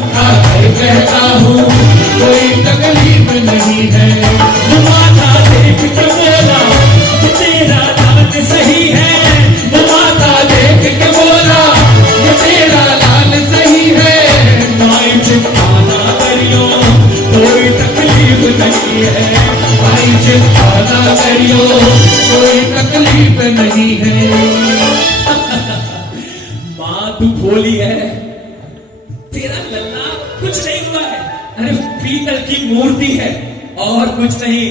कहता हूँ कोई तकलीफ नहीं है। वो माथा देख के बोला कि तेरा लाल सही है। वो माथा देख के बोला कि तेरा लाल सही है। माई चिंता ना करियो कोई तकलीफ नहीं है। माई चिंता ना करियो कोई तकलीफ नहीं है। माँ तू भोली है, तेरा लल्ला कुछ नहीं हुआ है। अरे पीतल की मूर्ति है और कुछ नहीं।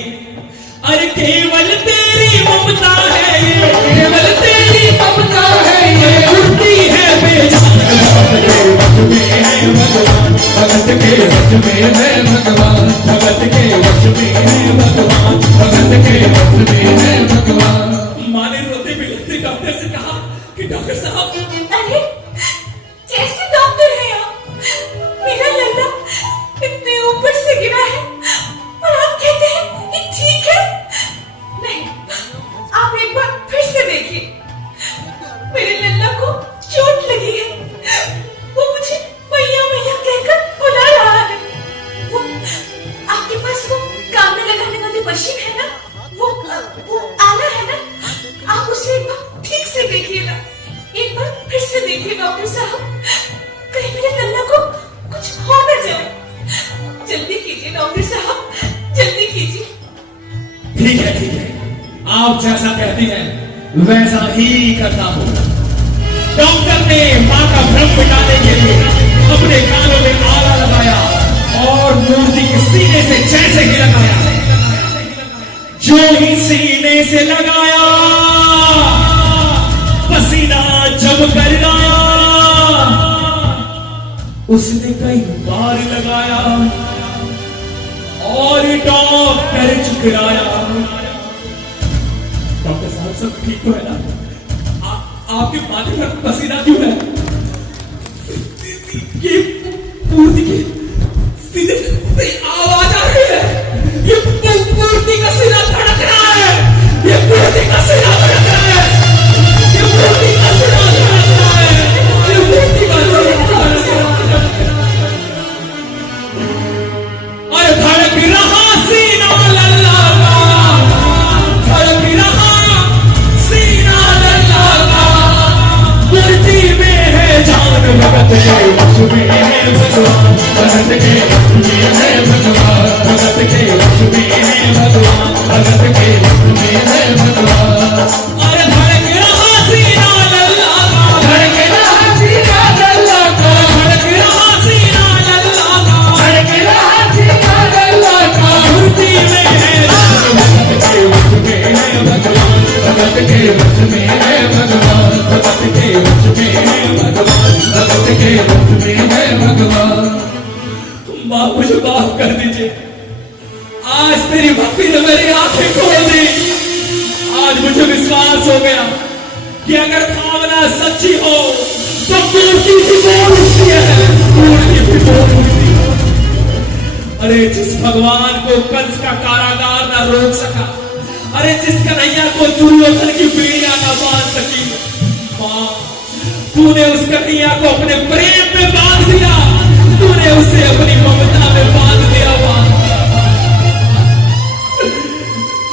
अरे केवल तेरी ममता है ये, केवल तेरी ममता है ये। उड़ती है बेजान भगत के वश में है भगवान। भगत के वश में है भगवान। भगत के वश में है भगवान। माँ ने रोते बिलखते डॉक्टर से कहा कि डॉक्टर साहब, अरे कैसे डॉक्टर है आप? मेरा लल्ला इतने ऊपर से गिरा है और आप कहते हैं कि ठीक है। नहीं, आप एक बार फिर से देखिए। मेरे लल्ला को चोट लगी है। वो मुझे मैया मैया कहकर बुला रहा है। वो आपके पास वो कान में लगाने वाली मशीन है ना, वो आला है ना, आप उसे एक बार ठीक से देखिएगा। एक बार फिर से देखिए डॉक्टर साहब, कहीं मेरे लल्ला को कुछ हो न जाए। जल्दी कीजिए डॉक्टर साहब, जल्दी कीजिए। ठीक है ठीक है, आप जैसा कहती हैं वैसा ही करता हूँ। डॉक्टर ने माँ का भ्रम मिटाने के लिए अपने कानों में आला लगाया और मूर्ति के सीने से जैसे ही लगाया, जो ही सीने से लगाया पसीना जम कर गाया। उसने कई बार लगाया और डॉक्टर चुकराया। डॉक्टर साहब सब ठीक तो है ना? आपके माथे पर पसीना क्यों है? ये मूर्ति की सीने से आवाज आ रही है। ये मूर्ति का सीना धड़क रहा है। ये मूर्ति का सीना धड़क रहा है। ये मूर्ति का सीना धड़क रहा है। ये मूर्ति का सीना धड़क रहा है। और धड़क रहा सीना लल्ला का, धड़क रहा सीना लल्ला का। मूर्ति में है जान, भगत के वश में है भगवान। भगत के वश में है भगवान। भगत के वश में है भगवान। भगत के वश में है भगवान। अरे धड़क रहा सीना लल्ला का, धड़क रहा सीना लल्ला का, धड़क रहा सीना लल्ला का, धड़क रहा सीना लल्ला का। मूर्ति में है भगत के वश में है भगवान। भगत के वश में है भगवान। भगत के वश में है भगवान। भगत के वश में है भगवान। माँ मुझे माफ कर दीजिए, आज तेरी भक्ति ने मेरी आंखें खोल दी। आज मुझे विश्वास हो गया कि अगर भावना सच्ची हो तो मूर्ति भी बोल उठती है। मूर्ति भी बोल उठती है। अरे जिस भगवान को कंस का कारागार ना रोक सका, अरे जिस कन्हैया को दुर्योधन की पीड़ियां ना बांध सकी, माँ तूने उस कन्हैया को अपने प्रेम में बांध दिया। तूने उसे अपनी ममता में बांध दिया।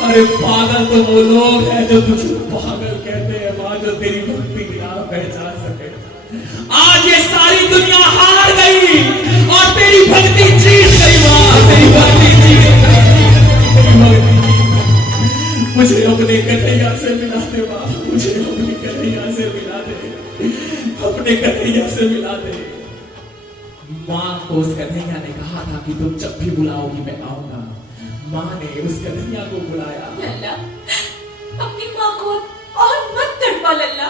अरे पागल तो वो लोग हैं जो तुझे पागल कहते हैं माँ, जो तेरी भक्ति बिना पहचान सके। आज ये सारी दुनिया हार गई और तेरी भक्ति जीत गई माँ। तेरी भक्ति जीत गई। मुझे अपने कन्हैया से मिला दे माँ। मुझे अपने कन्हैया से मिला दे। अपने कन्हैया से मिला दे। माँ को उस कन्हैया ने कहा था कि तुम जब भी बुलाओगी मैं आऊंगा। माँ ने उस कन्हैया को बुलाया। लल्ला, अपनी माँ को और मत तड़पा लल्ला।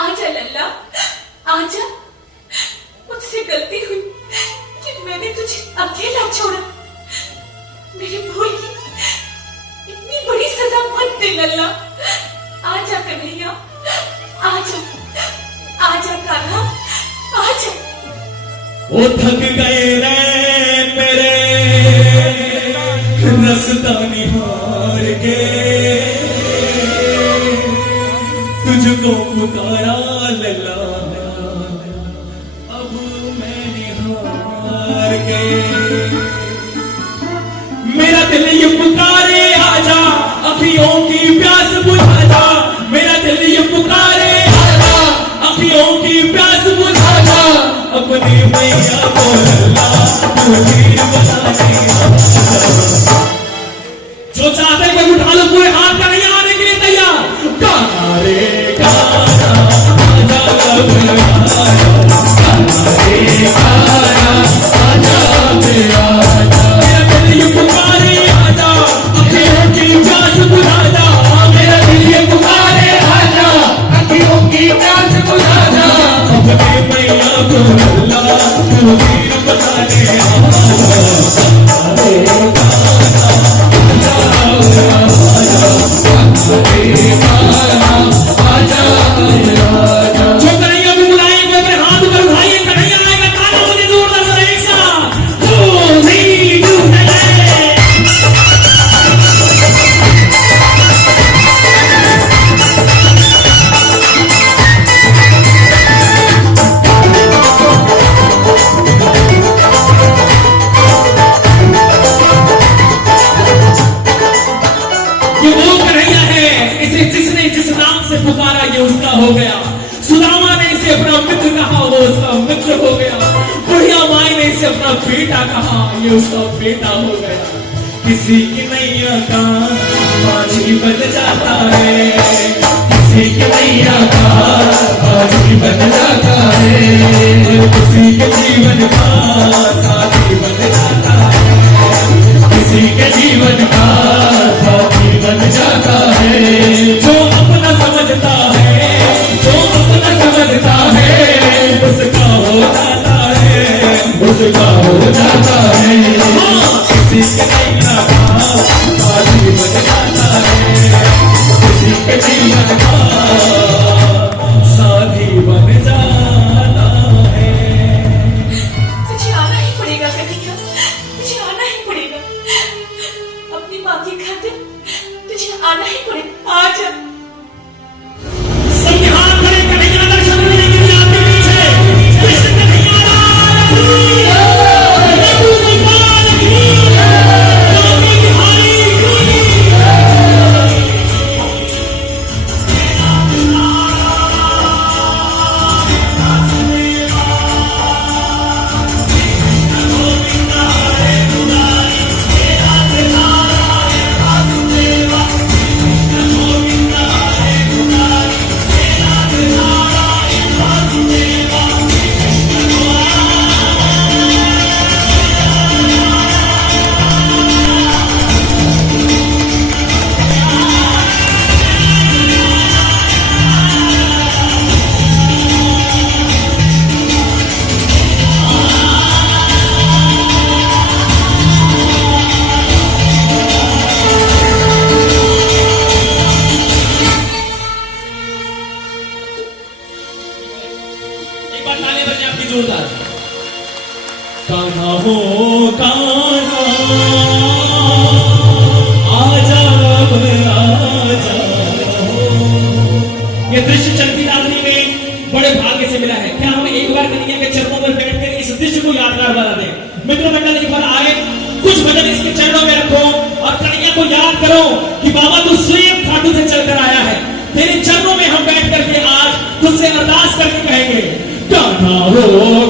आजा लल्ला, आजा। मुझसे गलती हुई कि मैंने तुझे अकेला छोड़ा। मेरी भूल की इतनी बड़ी सजा मत दे लल्ला। आजा कन्हैया, आजा, आजा कान्हा, आजा। वो थक गए रे मेरे रसता निहार के, तुझको पुकारा लल्ला अब मैं के मेरा दिल ये पुकारे आजा अखियों की प्यास बुझा जा मेरा दिल ये पुकारे आजा अखियों की प्यास बुझा जा अपनी मैया को अल्लाह मुझे बना दिया जो चाहते कोई उठा लो पूरे हाथ का नहीं आने के लिए तैयार गाना रे गाना आजा मेरा गाना रे गाना आजा मेरा मेरा दिल ये पुकारे आजा अखियों की प्यास बुझा जा मेरा दिल ये पुकारे आजा अखियों की प्यास बुझा जा अपने मैया को अल्लाह मुझे बना दे जो कन्हैया को बुलाएंगे अपने हाथ पर उठाइए कन्हैया आएगा गाना मुझे जोरदार से एक साथ टू थ्री टू ये वो कन्हैया है इसे जिसने जिस नाम से पुकारा ये उसका हो गया सुदामा ने इसे अपना मित्र कहा वो उसका मित्र हो गया बुढ़िया माई ने इसे अपना बेटा कहा ये उसका बेटा हो गया किसी की नैया का माझी बन जाता है किसी की नैया का माझी बन जाता है किसी के जीवन का साथी बन जाता है किसी के जीवन का साथी बन जाता है जो अपना समझता है जो अपना समझता है उसका हो जाता है उसका हो जाता है हाँ किसी के नैया का साथी बन जाता है किसी के जीवन का साथी बन जाता है मुझे आना ही पड़ेगा कन्हैया मुझे आना ही पड़ेगा अपनी माँ की खातिर तुझे आना ही पड़ेगा आजा सबके हाथ खड़े कन्हैया दर्शन देने के लिए आपके पीछे कृष्ण कन्हैया लाल की लड्डू गोपाल की रानी बिहारी की एक बार ताली बजाएं आपकी जोरदार कान्हा हो कान्हा आजा आजा ये दृश्य चलती रात्रि में बड़े भाग्य से मिला है क्या हम एक बार कन्हैया के चरणों पर बैठकर इस दृश्य को यादगार बना दें मित्र मंडल एक बार आए कुछ भजन इसके चरणों में रखो और कन्हैया को याद करो कि बाबा तू स्वयं खाटू से चलकर आया है तेरे चरणों में हम बैठ करके आज तुझसे अरदास करके कहेंगे कान्हा हो